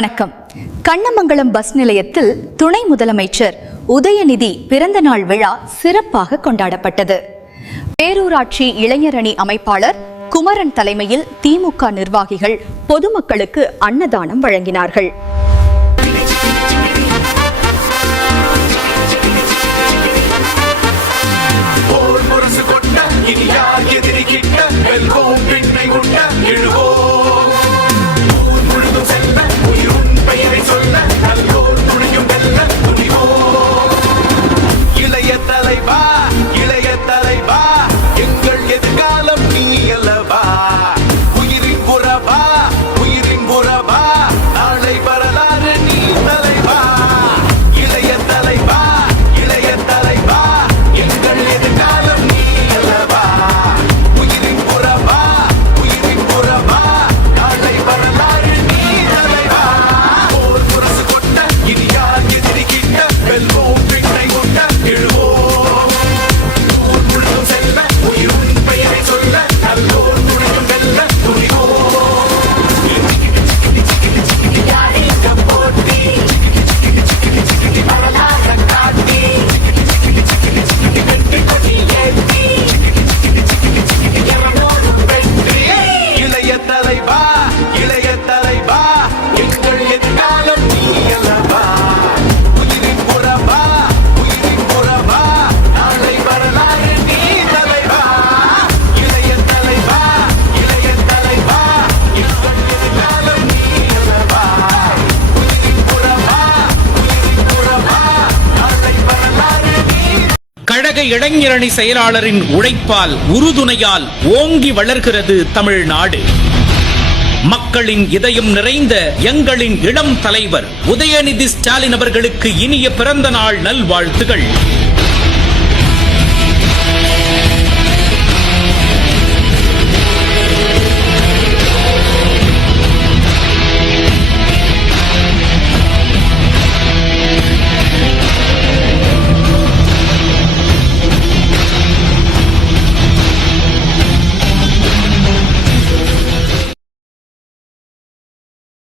வணக்கம். கண்ணமங்கலம் பஸ் நிலையத்தில் துணை முதலமைச்சர் உதயநிதி பிறந்த நாள் விழா சிறப்பாக கொண்டாடப்பட்டது. பேரூராட்சி இளைஞரணி அமைப்பாளர் குமரன் தலைமையில் திமுக நிர்வாகிகள் பொதுமக்களுக்கு அன்னதானம் வழங்கினார்கள். கழக இளைஞரணி செயலாளரின் உழைப்பால் உறுதுணையால் ஓங்கி வளர்கிறது தமிழ்நாடு. மக்களின் இதயம் நிறைந்த எங்களின் இளம் தலைவர் உதயநிதி ஸ்டாலின் அவர்களுக்கு இனிய பிறந்த நாள் நல்வாழ்த்துகள்.